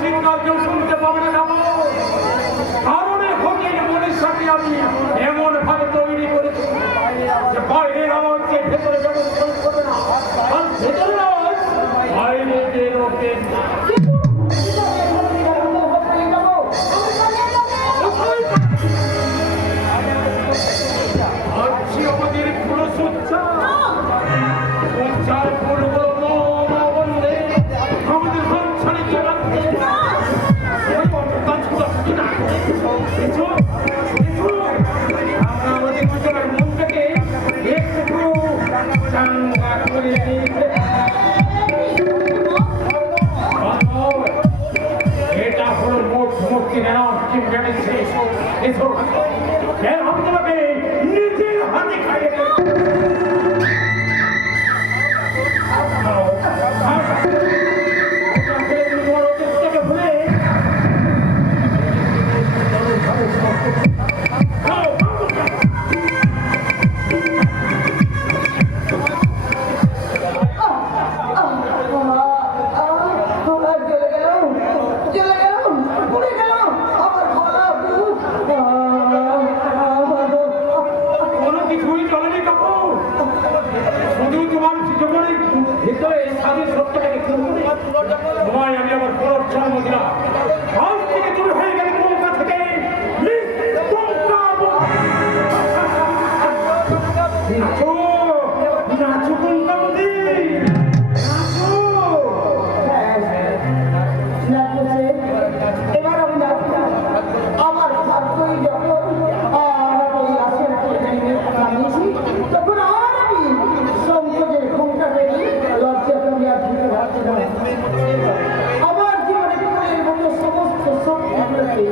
চিৎকার কেউ শুনতে পাবে না কাপড়, কারণ এই ফকির মনীষাকে আমি এমন ভাবে তৈরি করেছি যে বাইরের আওয়াজকে ভেতরে যখন প্রবেশ করবে না, আর ভেতরের আওয়াজ বাইরে বেরোবে না। আজকে আমাদের পুরো সজ্জা সজ্জার পূর্ব বললে আমাদের হাত ছাড়িয়ে রাখতে আমাদের অঞ্চলের মনটাকে একটু চাঙ্গা করে দিয়েছে। এটা হলো মোট মুক্তি নেওয়ার চিন্তাটি এসো এসো আমি তোমাকে নিজের হাতে খাইয়ে ভুলে আমি আবার প্ররোচনা দিলাম আজ থেকে তুমি হয়ে গেলে নৌকা থেকে নাচু কুঙ্কাবতী নাচু। এবার আমি আমার ভাগ্যই যখন তখন আর আমি সংকোচের ঘুমটা পেরি লজ্জা করি আর ঘুরে ভাবতে আমার জীবনে সমস্ত শক্তিগুলোকে